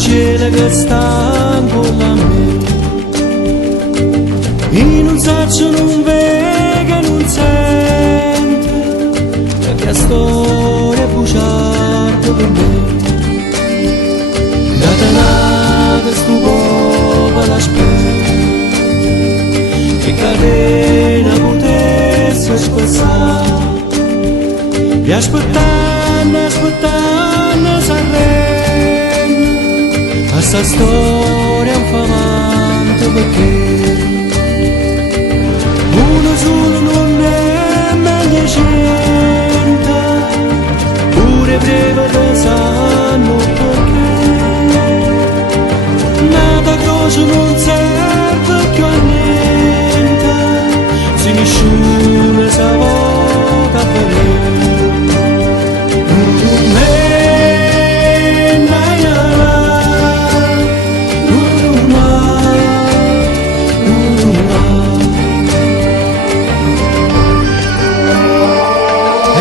cielo che sta con la me. E non saccio, non vega, non sente, perché la storia è bruciata per me. Catenata sto popolo l'aspetta, che catena potesse spezzare. E aspettando, aspettando s'arrende a sta storia infamante perché uno solo non è meglio gente, pure breve da sanno perché nata cosa non serve più a niente, se nessuno sa vota per lei.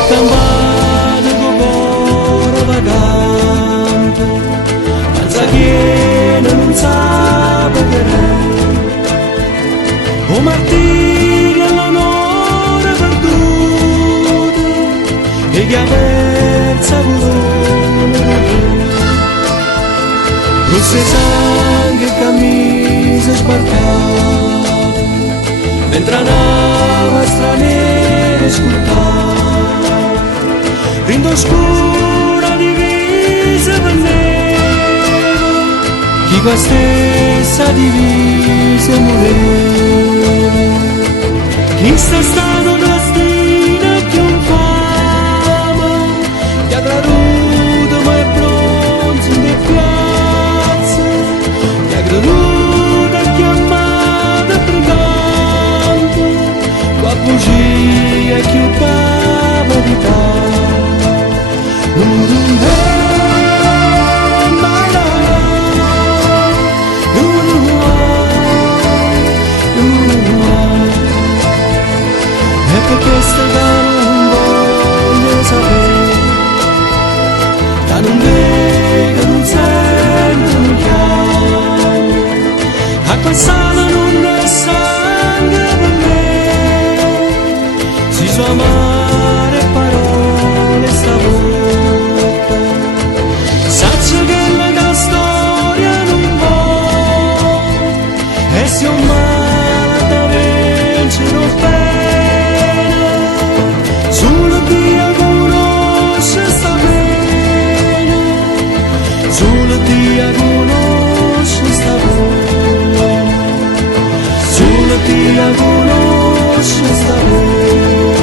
Campana con cuore vagante, alza che non sa perché. O martirio all'onore perduto e che ha perso pure. Rosse sangue e camicia sbarcate, mentre andava straniera scultata. Rindo scura divisa per nero, chi qua stessa divisa moreva. Chi sta stato destino più infame, che ha creduto ma è bronzo in piazza, che ha creduto e chiamata brigante, qua bugia e chi fa verità. E perché stai da non voglio sapere, da non vedo, non sento, non chiamo, a quest'anno non è sangue per me, si so amare parole sta bocca, saccio che la storia non vuole, e se un male da vincere non pena, solo Dio conosce sta pena, solo Dio conosce sta pena, solo Dio conosce sta pena,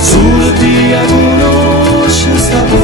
solo Dio conosce sta pena.